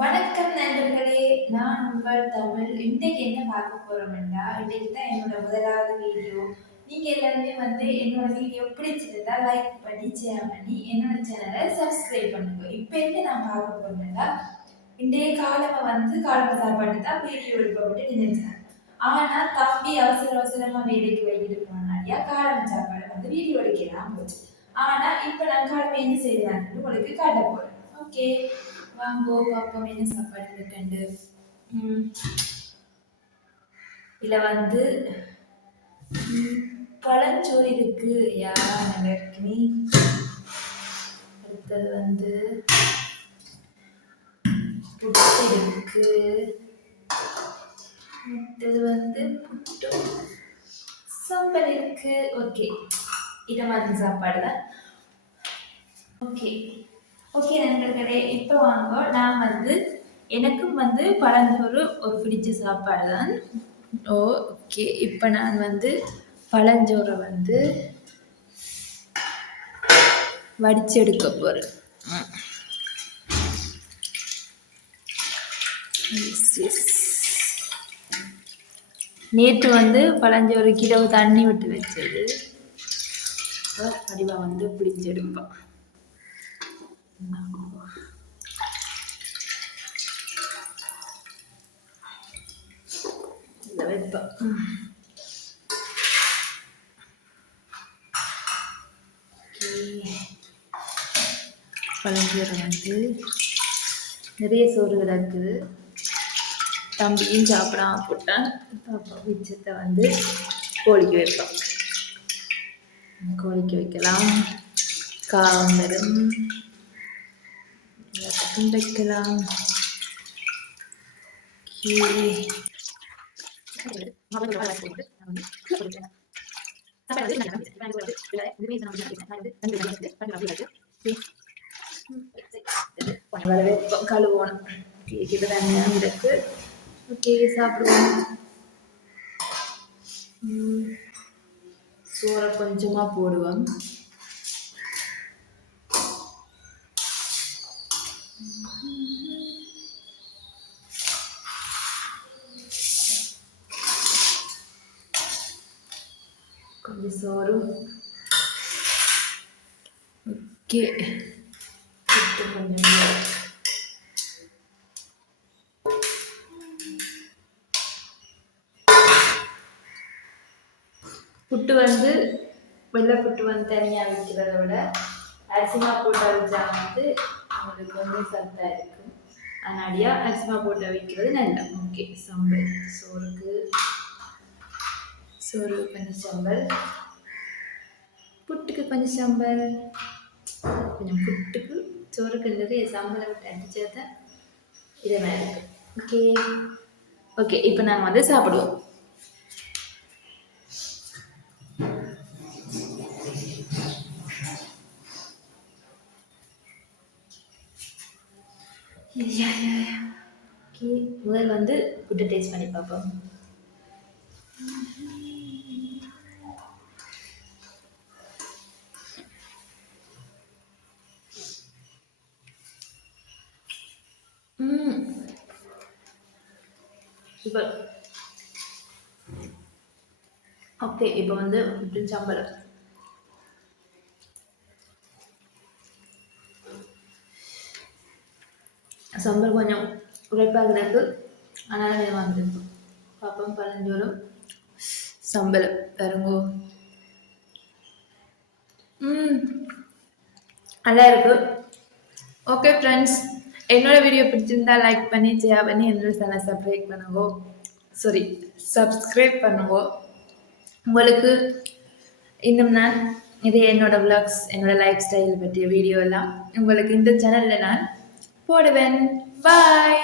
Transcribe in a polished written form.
வணக்கம் நண்பர்களே, நான் உங்கள் தமிழ். இன்றைக்கு என்ன பார்க்க போறோம்னா, இன்றைக்கு தான் என்னோட முதலாவது வீடியோ. நீங்க எல்லாருமே என்னோட வீடியோ பிடிச்சிருந்தா லைக் பண்ணி ஷேர் பண்ணி என்னோட சேனலை சப்ஸ்கிரைப் பண்ணுங்க. இப்போ என்ன நான் பார்க்க போறோம்னா, இன்றைய காலம சாப்பாடு தான் வீடியோ எடுப்போம்னு நினைச்சேன். ஆனா தம்பி அவசர அவசரமா வேலைக்கு வைக்கிட்டு போனாடியா காலம சாப்பாடு வீடியோ எடுக்கலாம் போச்சு. ஆனா இப்ப நான் காலம என்ன செய்யலாம்னு உங்களுக்கு காட்ட போறேன். ஓகே, வாங்கோ பாப்போம் என்ன சாப்பாடு இருக்குண்டு. இதுல பழச்சோறு இருக்கு. நல்லா இருக்கு. நீ அடுத்தது புட்டு இருக்கு. அடுத்தது புட்டு சாம்பார் இருக்கு. ஓகே, இதை மாதிரி சாப்பாடு தான். ஓகே ஓகே நண்பர்களே, இப்போ வாங்க. நான் எனக்கும் பழஞ்சோறு ஒரு பிடிச்ச சாப்பாடு தான். ஓகே, இப்போ நான் பழஞ்சோறை வடிச்செடுக்க போகிறேன். நேற்று பழஞ்சோறு கிலோ தண்ணி விட்டு வச்சது. வடிவா பிடிச்செடுப்போம். பழஞ்சோறு நிறைய சோறு கிடக்குது. தம்பியும் சாப்பிடாம போட்டான். மிச்சத்தை கோழிக்கு வைப்போம். கோழிக்கு வைக்கலாம், காவந்தரும் எல்லாத்துக்கும் வைக்கலாம். கழுவோம். கிட்ட தண்ணியாக இருக்கு. ஓகே, சாப்பிடுவோம். சோறை கொஞ்சமா போடுவோம். கொஞ்சம் சோறு. ஓகே, கொஞ்சம் புட்டு வெள்ளை புட்டு தனியாக வைக்கிறத விட அரிசிமா போட்டு அவிச்சா உங்களுக்கு சத்தாக இருக்கும். அதனாடியா அரிசிமா போட்டு வைக்கிறது நல்லா. ஓகே, சம்பல் சோறு கொஞ்சம் சம்பல், புட்டுக்கு கொஞ்சம் சம்பல், கொஞ்சம் புட்டுக்கு சோறுக்கு நிறைய சம்பளை விட்டு அடிச்சா தான் இதெல்லாம் இருக்கு. ஓகே ஓகே, இப்போ நாங்கள் சாப்பிடுவோம். ஓகே, முதல் புட்டு டேஸ்ட் பண்ணி பார்ப்போம். சூப்பர். ஓகே, இப்போ புட்டு சாம்பார். சாம்பார் கொஞ்சம் உரைப்பாக கிடக்கு, அதனால் வந்துருக்கும். பாப்பம் பழஞ்சோறும் சம்பல் தருங்கோ. நல்லா இருக்கு. ஓகே ஃப்ரெண்ட்ஸ், என்னோட வீடியோ பிடிச்சிருந்தா லைக் பண்ணி ஷேர் பண்ணி என்னோட சேனல் சப்ஸ்கிரைப் பண்ணுங்க. உங்களுக்கு இன்னும் நான் இதே என்னோட விளாக்ஸ், என்னோட லைஃப் ஸ்டைல் பற்றிய வீடியோ எல்லாம் உங்களுக்கு இந்த சேனலில் நான் போடுவேன். பாய்.